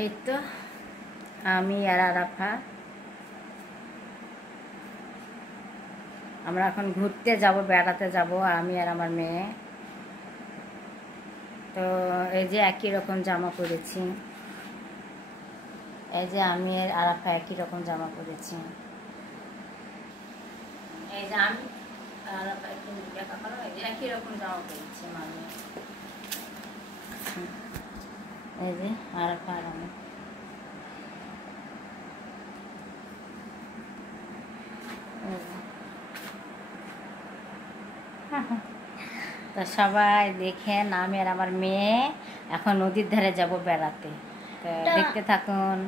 এই তো আমি আর আরাফা আমরা এখন ঘুরতে যাব, বেড়াতে যাব, আমি আর আমার মেয়ে। তো এই যে একই রকম জামা পরেছি, এই যে আমি আর আরাফা একই রকম জামা পরেছি। এই যে আমি আর আরাফা একই রকম জামা পরেছি মানে। এই যে আরাফা আর আমি। তো সবাই দেখেন, আমি আর আমার মেয়ে এখন নদীর ধারে যাব বেড়াতে। তো দেখতে থাকুন।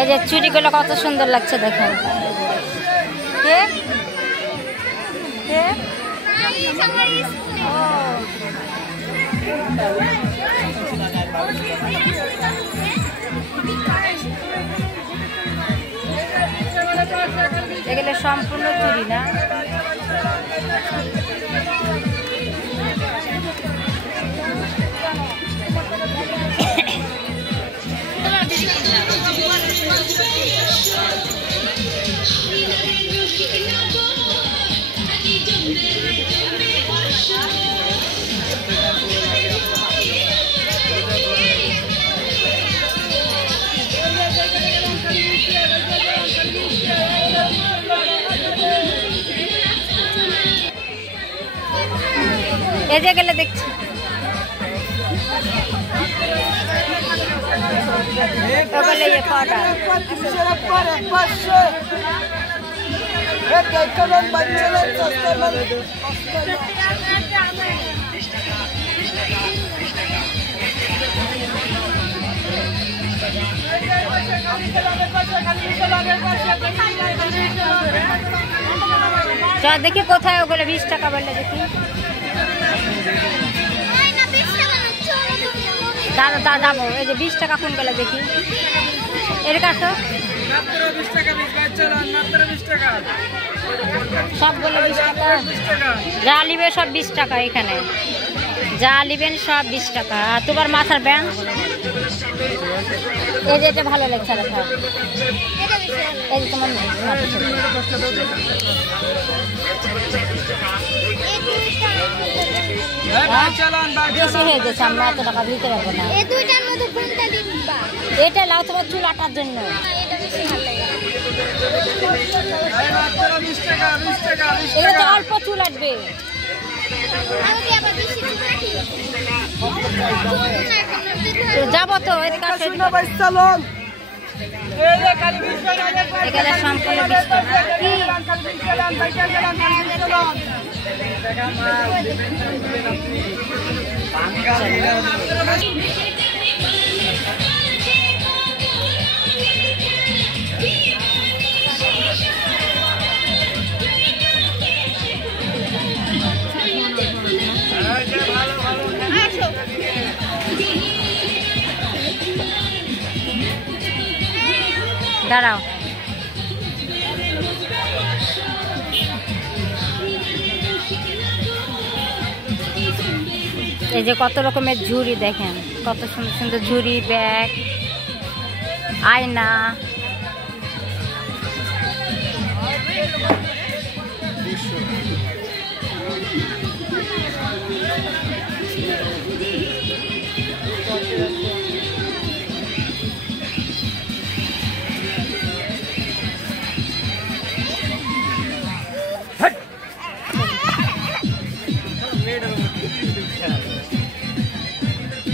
এই যে চুড়িগুলো কত সুন্দর লাগছে দেখেন। কে কে এগুলো সম্পূর্ণ চুড়ি না। এই যে গেলে দেখছি দেখি কোথায় ওগুলো 20 টাকা বললে দেখি। দাদা যাবো, এই যে 20 টাকা কোন গেলে দেখি। এর কাছে সবগুলো 20 টাকা, যা নিবে সব 20 টাকা। এখানে যা নিবেন সব 20 টাকা। আর তোমার মাথার ব্যাংক এই যে এটা ভালো লাগছে। এই যে তোমার বেশি হয়ে গেছে, আমরা এত টাকা দিতে পারবো না। এটা লাউ তোমার চুল আটার জন্য। এগুলো তো অল্প চুল আসবে। যাবো তো এখানে সম্পূর্ণ 20 দাঁড়াও। এই যে কত রকমের ঝুড়ি দেখেন, কত সুন্দর সুন্দর ঝুড়ি, ব্যাগ, আয়না।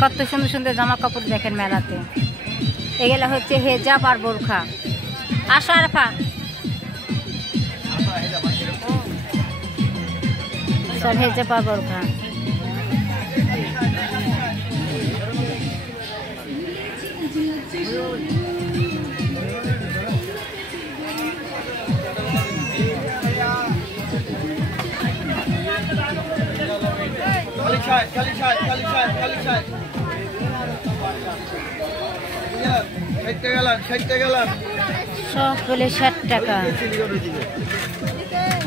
কত সুন্দর সুন্দর জামা কাপড় দেখেন মেলাতে। এগুলো হচ্ছে হেজাব আর বোরখা। আসো আরাফা, সব হেজাব আর বোরখা। সব বলে 60 টাকা।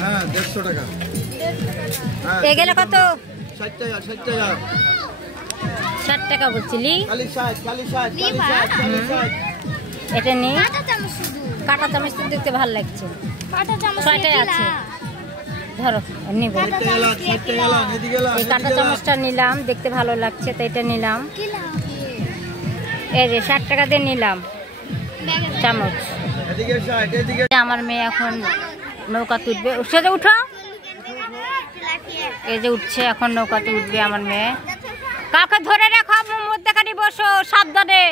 হ্যাঁ 150 টাকা। এগুলো কত? 60 টাকা 60 টাকা। 60 টাকা বলছিলি। এটা নি কাঁটা চামচ তো দেখতে ভালো লাগছে। 6টাই আছে, ধরো নিব। এই কাঁটা চামচটা নিলাম, দেখতে ভালো লাগছে তো এটা নিলাম। এই যে 60 টাকা দিয়ে নিলাম চামচ। আমার মেয়ে এখন নৌকা তুলবে, সেটা উঠো। এই যে উঠছে, এখন নৌকাতে উঠবে আমার মেয়ে। কাউকে ধরে রাখো, মধ্যখানে বসো সাবধানে।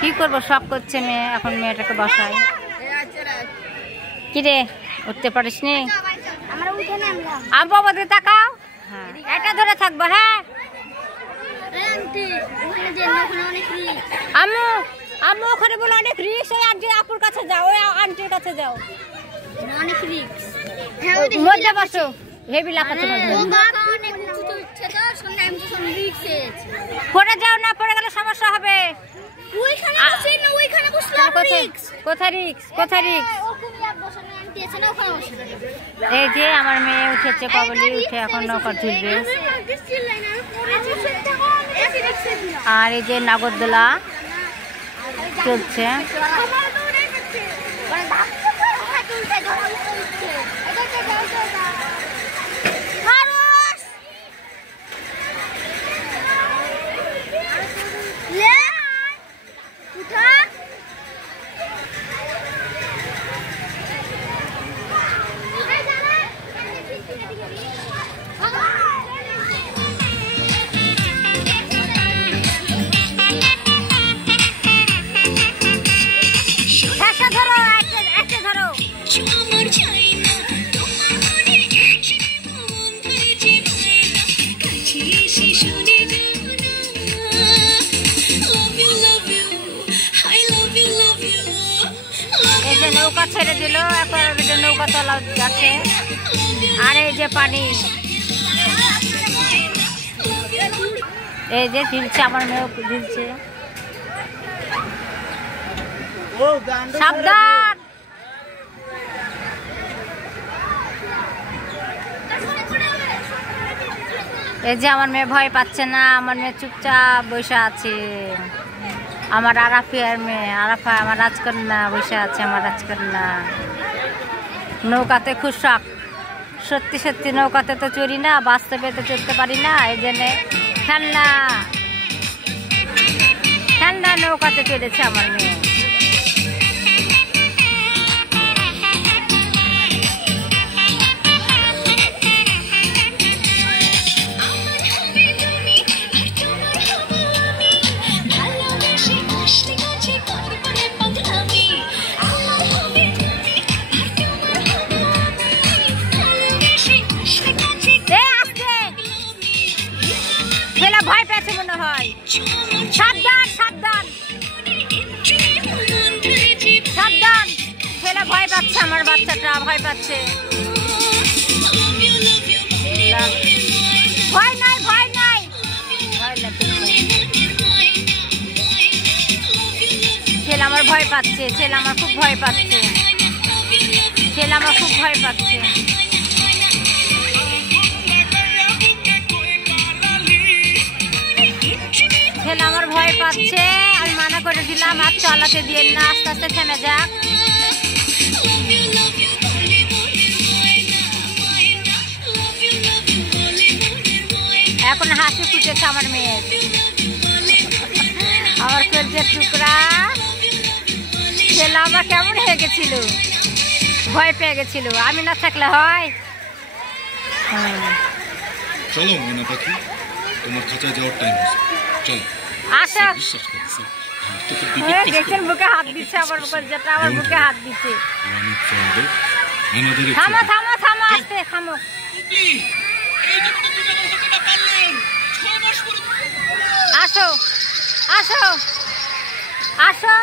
কি করবো, শখ করছে মেয়ে, এখন মেয়েটাকে বসায়। কি রে, উঠতে পারিস নি? বাবা দিয়ে তাকাও। হ্যাঁ, এটা ধরে থাকবো। হ্যাঁ আম্মু, আম্মু ওখানে বলে অনেক রিস্ক। ওই আন্টি আপুর কাছে যাও, ওই আন্টির কাছে যাও, অনেক রিস্ক। মধ্যে বসো, হেভি লাফাতে পড়ে যাও না, পড়ে গেলে সমস্যা হবে। কোথায় রিস্ক, কোথায় রিস্ক? এই যে আমার মেয়ে উঠেছে কবলি, উঠে এখন নৌকা ঝুলবে। আর এই যে নাগরদোলা চলছে। নৌকা ছেড়ে দিল, এখন নৌকা তলা যাচ্ছে। আর এই যে পানি, এই যে ঝিলছে, আমার মেয়ে ঝিলছে। সাবধান। এই যে আমার মেয়ে ভয় পাচ্ছে না, আমার মেয়ে চুপচাপ বসে আছে। আমার আরাফিয়ার মেয়ে, আরাফা আমার রাজকন্যা বসে আছে, আমার রাজকন্যা। নৌকাতে খুব শখ, সত্যি সত্যি নৌকাতে তো চড়ি না, বাস্তবে তো চড়তে পারি না, এই জন্য ঠান্ডা ঠান্ডা নৌকাতে চড়েছে আমার মেয়ে। ভয় পেয়েছে মনে হয়। সাবধান সাবধান সাবধান, ছেলে ভয় পাচ্ছে, আমার বাচ্চাটা ভয় পাচ্ছে। ভয় নাই, ভয় নাই, ভয় লাগছে। ছেলে আমার ভয় পাচ্ছে, ছেলে আমার খুব ভয় পাচ্ছে, ছেলে আমার খুব ভয় পাচ্ছে। ছেলে আমার ভয় পাচ্ছে, আমি মানা করে দিলাম আর চালাতে দিয়ে না, আস্তে আস্তে থেমে যাক। এখন হাসি ফুটেছে আমার মেয়ের, আমার কলজের টুকরা। ছেলে আমার কেমন হয়ে গেছিল, ভয় পেয়ে গেছিল, আমি না থাকলে হয়। চলো ময়না পাখি, তোমার খাঁচায় যাওয়ার টাইম হয়েছে, চলো। আচ্ছা, দেখছেন বুকে হাত দিচ্ছে, আমার কলজেটা আমার বুকে হাত দিচ্ছে। থামো থামো থামো, আস্তে থামো। আসো আসো আসো।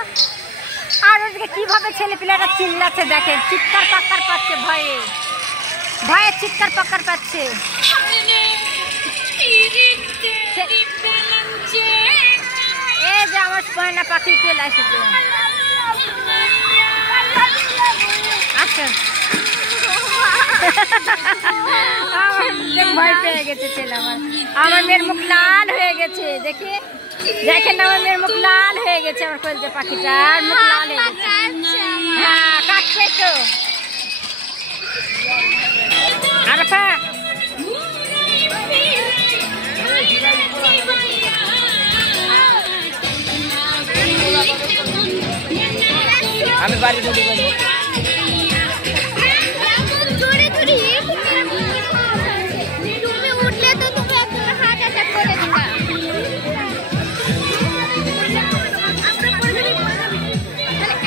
আর ওদিকে কিভাবে ছেলে পিলেরা চিল্লাচ্ছে দেখেন, চিৎকার পাক্কার পাচ্ছে, ভয়ে ভয়ে চিৎকার পাক্কার পাচ্ছে। এই যে আমার ময়না পাখি চলে আসছে। আচ্ছা ভয় পেয়ে গেছে ছেলে আমার। আমার মেয়ের মুখ লাল হয়ে গেছে, দেখে দেখেন আমার মেয়ের মুখ লাল হয়ে গেছে। আমার কলজা পাখিটার মুখ লাল হয়ে গেছে। হ্যাঁ কাটবে তো। আরফা আমি বাড়ি ঢুকে গেছি।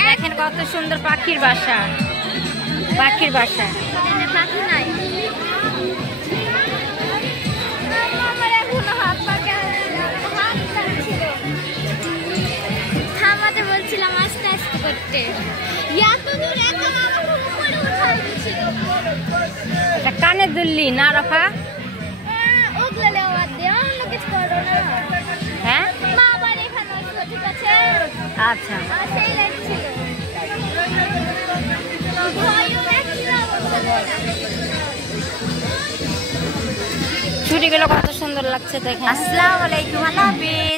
দেখেন কত সুন্দর পাখির বাসা, পাখির বাসা। পাখি নাই, আমার এখনো হাত পাকে থামাতে বলছিলাম আস্তে আস্তে করতে। এত দূর এত আমার উপরে উঠাই দিছিল। এটা কানে দুললি না রফা? ওগুলো লেওয়া দিয়ে অন্য কিছু করো না। হ্যাঁ মা আবার এখানে আসলো, ঠিক আছে? আচ্ছা আমার সেই লাগছিল, ভয়ও লাগছিল। ছুটিগুলো কত সুন্দর লাগছে দেখেন। আসসালামু আলাইকুম, আল্লাহ হাফেজ।